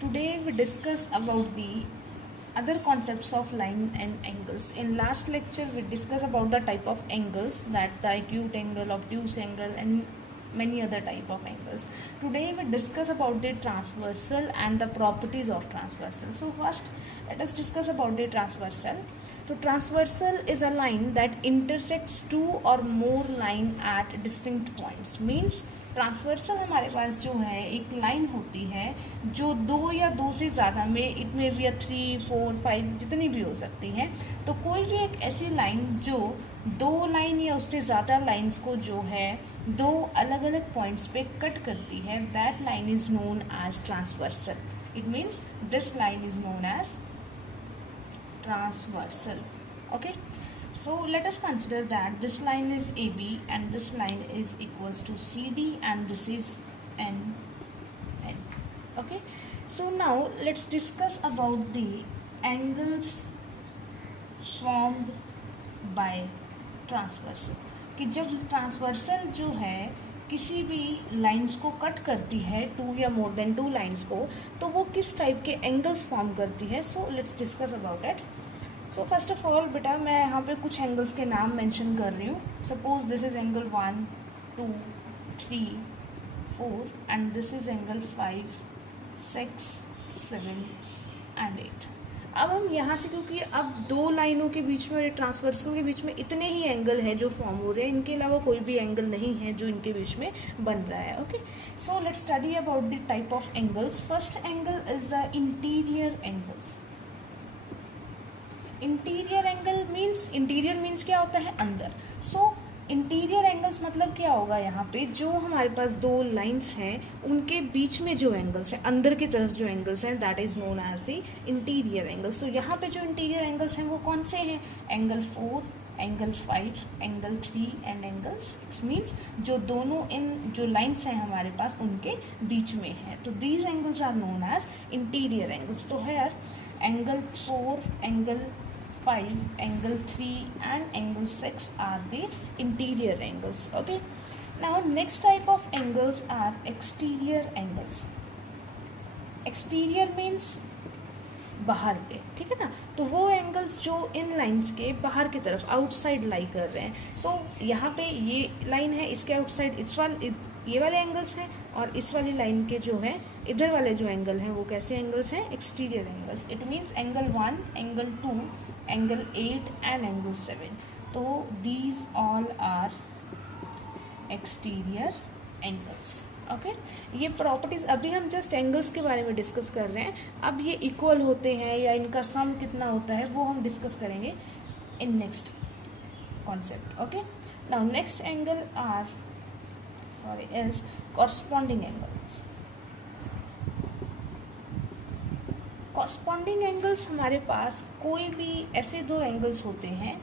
Today we discuss about the other concepts of line and angles. In last lecture we discussed about the type of angles, that the acute angle, obtuse angle and many other type of angles. Today we discuss about the transversal and the properties of transversal. So first let us discuss about the transversal. So transversal is a line that intersects two or more line at distinct points. Means transversal हमारे पास जो है एक line होती है जो दो या दो से ज़्यादा में, इट में भी 3, 4, 5 जितनी भी हो सकती हैं, तो कोई भी एक ऐसी लाइन जो दो लाइन या उससे ज़्यादा लाइंस को जो है दो अलग अलग पॉइंट्स पे कट करती है, that line is known as transversal. It means this line is known as transversal. Okay, so let us consider that this line is AB and this line is equals to CD and this is N. Okay, so now let's discuss about the angles formed by transversal. कि जब transversal जो है किसी भी lines को cut करती है, to या मोर देन टू लाइंस को, तो वो किस टाइप के एंगल्स फॉर्म करती है. So let's discuss about it. So first of all बेटा मैं यहाँ पे कुछ एंगल्स के नाम मेंशन कर रही हूँ. Suppose this is angle 1, 2, 3, 4 and this is angle 5, 6, 7 and 8. अब हम यहाँ से, क्योंकि अब दो लाइनों के बीच में और ट्रांसवर्सल के बीच में इतने ही एंगल हैं जो फॉर्म हो रहे हैं, इनके अलावा कोई भी एंगल नहीं है जो इनके बीच में बन रहा है. Okay, so let's study about the type of angles. First angle is the interior angles. Interior angle means, interior means क्या होता है, अंदर. सो इंटीरियर एंगल्स मतलब क्या होगा, यहाँ पे जो हमारे पास दो लाइंस हैं उनके बीच में जो एंगल्स हैं, अंदर की तरफ जो एंगल्स हैं, that is known as the interior angles. तो यहाँ पे जो इंटीरियर एंगल्स हैं वो कौन से हैं, angle 4, angle 5, angle 3 and angle 6. Means जो दोनों इन जो लाइंस हैं हमारे पास उनके बीच में है, तो these angles are known as interior angles. तो here angle 4, angle 5, angle 3 and angle 6 are the interior angles. Okay, now next type of angles are exterior angles. Exterior means बाहर के, ठीक है ना. तो वो एंगल्स जो इन लाइंस के बाहर की तरफ आउटसाइड लाई कर रहे हैं. सो यहाँ पे ये लाइन है, इसके आउटसाइड ये वाले एंगल्स हैं, और इस वाली लाइन के जो है इधर वाले जो एंगल हैं वो कैसे एंगल्स हैं, exterior angles. It means angle 1, angle 2, angle 8 and angle 7. तो these all are exterior angles. Okay, ये प्रॉपर्टीज़ अभी हम जस्ट एंगल्स के बारे में डिस्कस कर रहे हैं. अब ये इक्वल होते हैं या इनका सम कितना होता है वो हम डिस्कस करेंगे in next concept. Okay, now next angle are is corresponding angles. corresponding angles हमारे पास कोई भी ऐसे दो एंगल्स होते हैं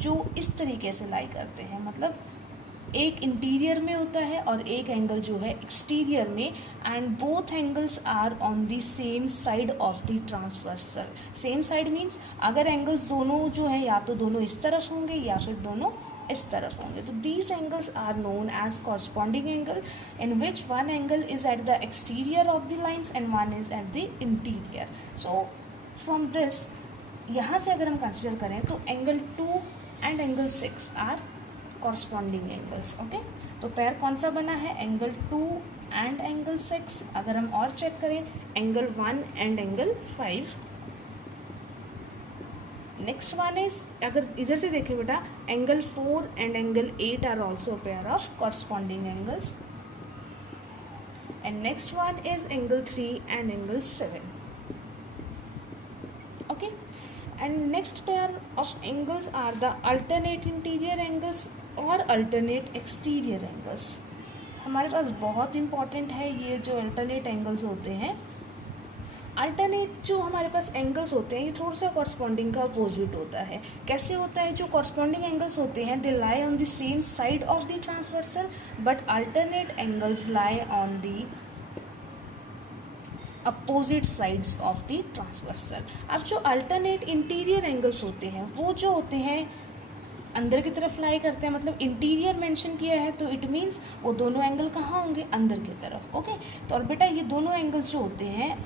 जो इस तरीके से लाई करते हैं, मतलब एक इंटीरियर में होता है और एक एंगल जो है एक्सटीरियर में, and both angles are on the same side of the transversal. Same side means अगर एंगल्स दोनों जो है या तो दोनों इस तरफ होंगे या फिर दोनों इस तरफ होंगे, तो these angles are known as corresponding angle, in which one angle is at the exterior of the lines and one is at the interior. So from this, यहाँ से अगर हम कंसिडर करें तो angle 2 and angle 6 are corresponding angles. Okay, तो pair कौन सा बना है, एंगल 2 एंड एंगल 6. अगर हम और चेक करें, angle 1 and angle 5. Next one is, अगर इधर से देखें बेटा, angle 4 and angle 8 are also pair of corresponding angles. And next one is angle 3 and angle 7. Okay, and next pair of angles are the alternate interior angles और alternate exterior angles. हमारे पास बहुत important है ये जो alternate angles होते हैं. Alternate जो हमारे पास एंगल्स होते हैं ये थोड़ा सा कॉरस्पॉन्डिंग का अपोजिट होता है. कैसे होता है, जो कॉरस्पॉन्डिंग एंगल्स होते हैं they lie on the same side of the transversal, but alternate angles lie on the opposite sides of the transversal. अब जो अल्टरनेट इंटीरियर एंगल्स होते हैं वो जो होते हैं अंदर की तरफ लाई करते हैं, मतलब इंटीरियर मेंशन किया है तो इट मीन्स वो दोनों एंगल कहाँ होंगे, अंदर की तरफ। ओके, तो और बेटा ये दोनों एंगल्स जो होते हैं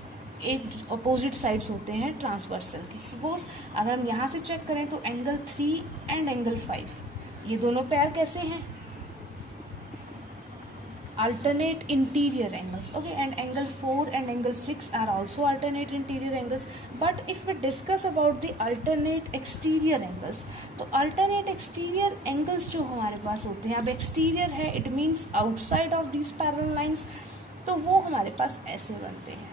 एक अपोजिट साइड्स होते हैं ट्रांसवर्सल की। सपोज अगर हम यहाँ से चेक करें तो एंगल 3 एंड एंगल 5 ये दोनों पैर कैसे हैं, alternate interior angles. Okay, and angle 4 and angle 6 are also alternate interior angles. But if we discuss about the alternate exterior angles, तो alternate exterior angles जो हमारे पास होते हैं, अब exterior है it means outside of these parallel lines, तो वो हमारे पास ऐसे बनते हैं,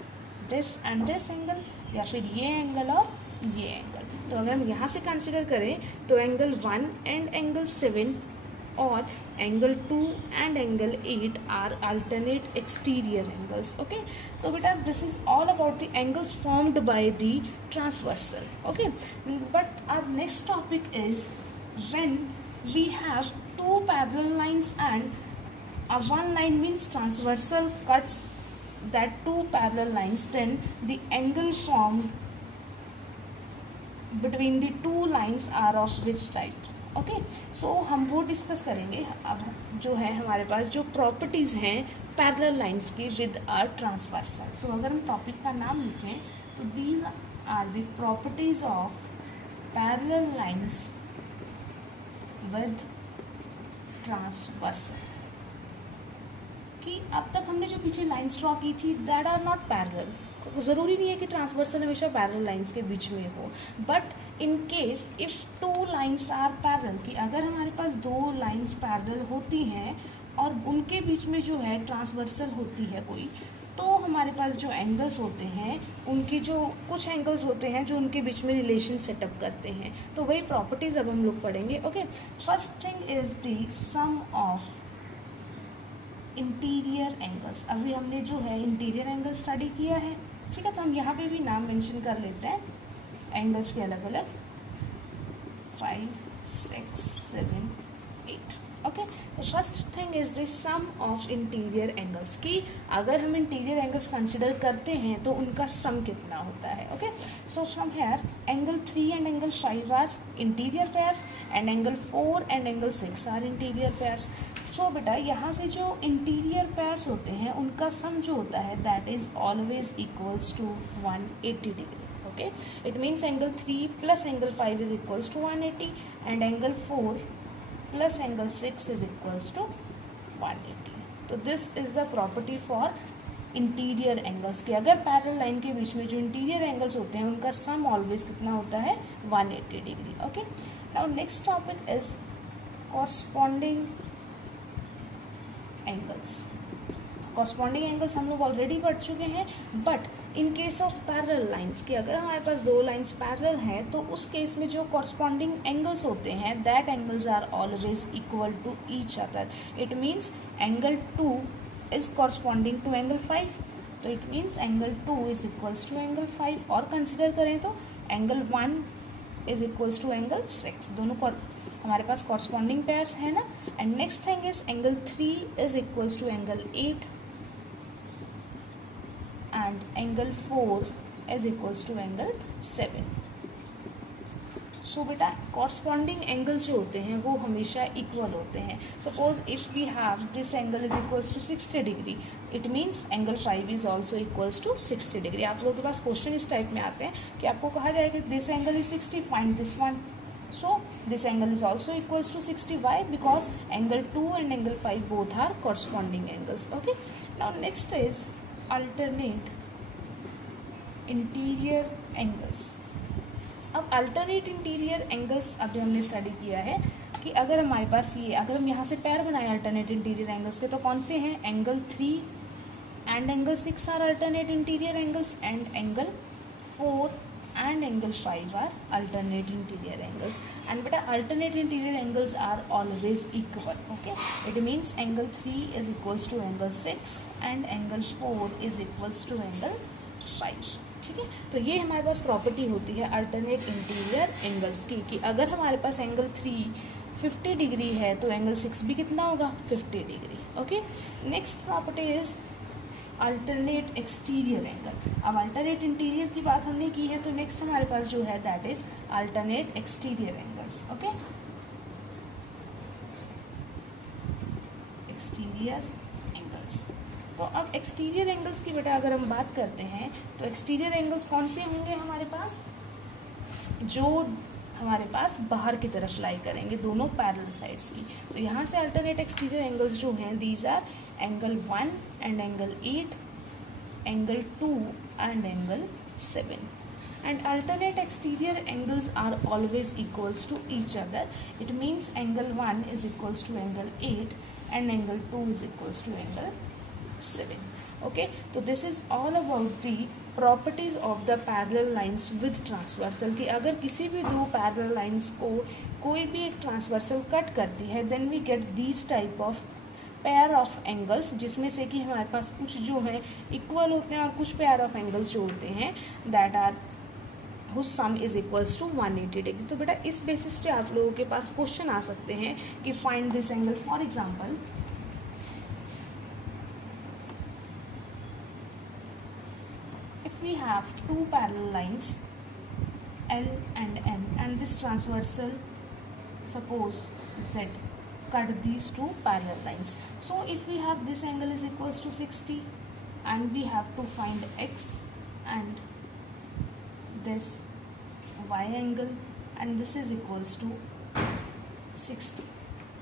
this and this angle, या फिर ये एंगल और ये एंगल। तो अगर हम यहाँ से कंसिडर करें तो एंगल 1 एंड एंगल 7 और angle 2 and angle 8 are alternate exterior angles. Okay, तो बेटा this is all about the angles formed by the transversal. Okay, but our next topic is when we have two parallel lines and one line means transversal cuts that two parallel lines, then the angle formed between the two lines are of which type। Okay, so हम वो discuss करेंगे। अब जो है हमारे पास जो properties हैं parallel lines की विद अ ट्रांसवर्सल, तो अगर हम टॉपिक का नाम लिखें तो these are the properties of parallel lines with transversal. कि अब तक हमने जो पीछे लाइन्स ड्रॉ की थी दैट आर नॉट पैरेलल, ज़रूरी नहीं है कि ट्रांसवर्सल हमेशा पैरेलल लाइंस के बीच में हो, but in case if two lines are parallel, कि अगर हमारे पास दो लाइंस पैरेलल होती हैं और उनके बीच में जो है ट्रांसवर्सल होती है कोई, तो हमारे पास जो एंगल्स होते हैं उनकी जो कुछ एंगल्स होते हैं जो उनके बीच में रिलेशन सेटअप करते हैं, तो वही प्रॉपर्टीज़ अब हम लोग पढ़ेंगे। Okay, first thing is the sum of interior angles. अभी हमने जो है इंटीरियर एंगल स्टडी किया है, ठीक है, तो हम यहाँ पे भी नाम मेंशन कर लेते हैं एंगल्स के अलग अलग 5, 6, 7, 8। ओके, तो first thing is the sum of interior angles, कि अगर हम इंटीरियर एंगल्स कंसिडर करते हैं तो उनका सम कितना होता है। Okay, so from here angle 3 and angle 5 are interior pairs and angle 4 and angle 6 are interior pairs. So बेटा यहाँ से जो इंटीरियर पेयर्स होते हैं उनका सम जो होता है that is always equals to 180 degree. Okay, it means angle 3 plus angle 5 is equals to 180 and angle 4 plus angle 6 is equals to 180। तो this is the property for interior angles, कि अगर parallel line के बीच में जो interior angles होते हैं उनका सम ऑलवेज कितना होता है 180 degree. Okay, now next topic is corresponding angles. Corresponding angles हम लोग ऑलरेडी पढ़ चुके हैं, but in case of parallel lines, कि अगर हमारे पास दो लाइंस पैरेलल हैं तो उस केस में जो कॉरस्पॉन्डिंग एंगल्स होते हैं that angles are always equal to each other. It means angle 2 is corresponding to angle 5, तो it means angle 2 is equals to angle 5, और कंसिडर करें तो angle 1 is equals to angle 6, दोनों हमारे पास कॉरस्पॉन्डिंग पेयर्स है ना। And next thing is angle 3 is equals to angle 8 and angle 4 is equals to angle 7। So बेटा corresponding angles जो होते हैं वो हमेशा इक्वल होते हैं। Suppose if we have this angle is equals to 60 degree, it means angle 5 is also equals to 60 degree. आप लोगों के पास क्वेश्चन इस टाइप में आते हैं कि आपको कहा जाएगा this angle is 60, find this one. So this angle is also equals to 60. Why? Because angle 2 and angle 5 both are corresponding angles. Okay. Now next is alternate interior angles. अब alternate interior angles अभी हमने study किया है कि अगर हमारे पास ये, अगर हम यहाँ से पैर बनाए alternate interior angles के, तो कौन से हैं? angle 3 and angle 6 are alternate interior angles and angle 4 and angle 5 are alternate interior angles. And beta alternate interior angles are always equal. Okay, it means angle 3 is equals to angle 6 and angle 4 is equals to angle 5. ठीक है, तो ये हमारे पास property होती है alternate interior angles की, कि अगर हमारे पास एंगल 3 50 डिग्री है तो एंगल 6 भी कितना होगा 50 degree. Okay, next property is alternate exterior angle. अब अल्टरनेट इंटीरियर की बात हमने की है, तो नेक्स्ट हमारे पास जो है that is alternate exterior angles. Okay, exterior angles. तो अब एक्सटीरियर एंगल्स की बेटा अगर हम बात करते हैं तो एक्सटीरियर एंगल्स कौन से होंगे हमारे पास, जो हमारे पास बाहर की तरफ लाई करेंगे, दोनों पैरेलल साइड्स की। तो यहाँ से अल्टरनेट एक्सटीरियर एंगल्स जो हैं these R angle 1 and angle 8, angle 2 and angle 7। And alternate exterior angles are always equals to each other. It means angle 1 is equals to angle 8 and angle 2 is equals to angle 7. Okay, so this is all about the properties of the parallel lines with transversal कि अगर किसी भी दो parallel lines को कोई भी एक transversal cut करती है then we get these type of pair of angles, जिसमें से कि हमारे पास कुछ जो है इक्वल होते हैं और कुछ पेयर ऑफ एंगल्स जो होते हैं that are whose sum is equals to 180 degree. तो बेटा इस बेसिस पे आप लोगों के पास क्वेश्चन आ सकते हैं कि find this angle. For example if we have two parallel lines L and M and this transversal suppose Z cut these two parallel lines, so if we have this angle is equals to 60 and we have to find X and this y angle and this is equals to 60।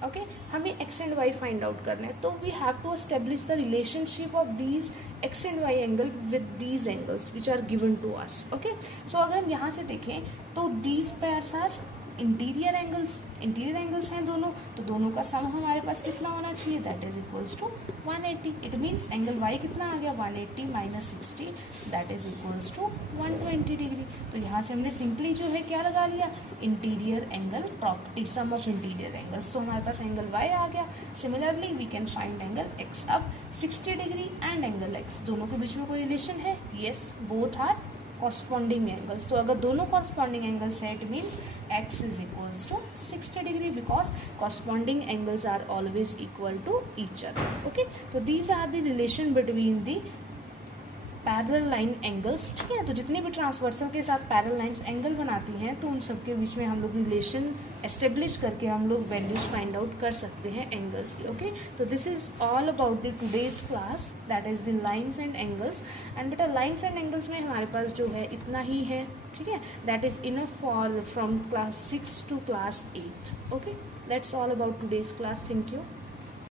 Okay, हमें x and y find out करना है, तो we have to establish the relationship of these x and y angle with these angles which are given to us. Okay, so अगर हम यहाँ से देखें तो these pairs are interior angles हैं दोनों, तो दोनों का सम हमारे पास कितना होना चाहिए, that is equals to 180। It means angle y कितना आ गया 180 minus 60 that is equals to 120 degree. तो यहाँ से हमने सिंपली जो है क्या लगा लिया, interior angle property, sum of interior angles. तो हमारे पास एंगल y आ गया। Similarly we can find angle x। अब 60 डिग्री एंड एंगल x दोनों के बीच में कोई रिलेशन है, yes, both are corresponding angles. तो अगर दोनों कॉरस्पॉन्डिंग एंगल्स है it means x is equals to 60 degree because corresponding angles are always equal to each other. Okay, तो these are the relation between the parallel line angles. ठीक है, तो जितनी भी ट्रांसवर्सल के साथ पैरेलल लाइंस एंगल बनाती हैं तो उन सब के बीच में हम लोग रिलेशन एस्टेब्लिश करके हम लोग वैल्यूज फाइंड आउट कर सकते हैं एंगल्स की। ओके, तो this is all about the today's class that is the lines and angles. And बेटा लाइंस एंड एंगल्स में हमारे पास जो है इतना ही है। ठीक है, that is enough for from class 6 to class 8। Okay, that's all about today's class. Thank you.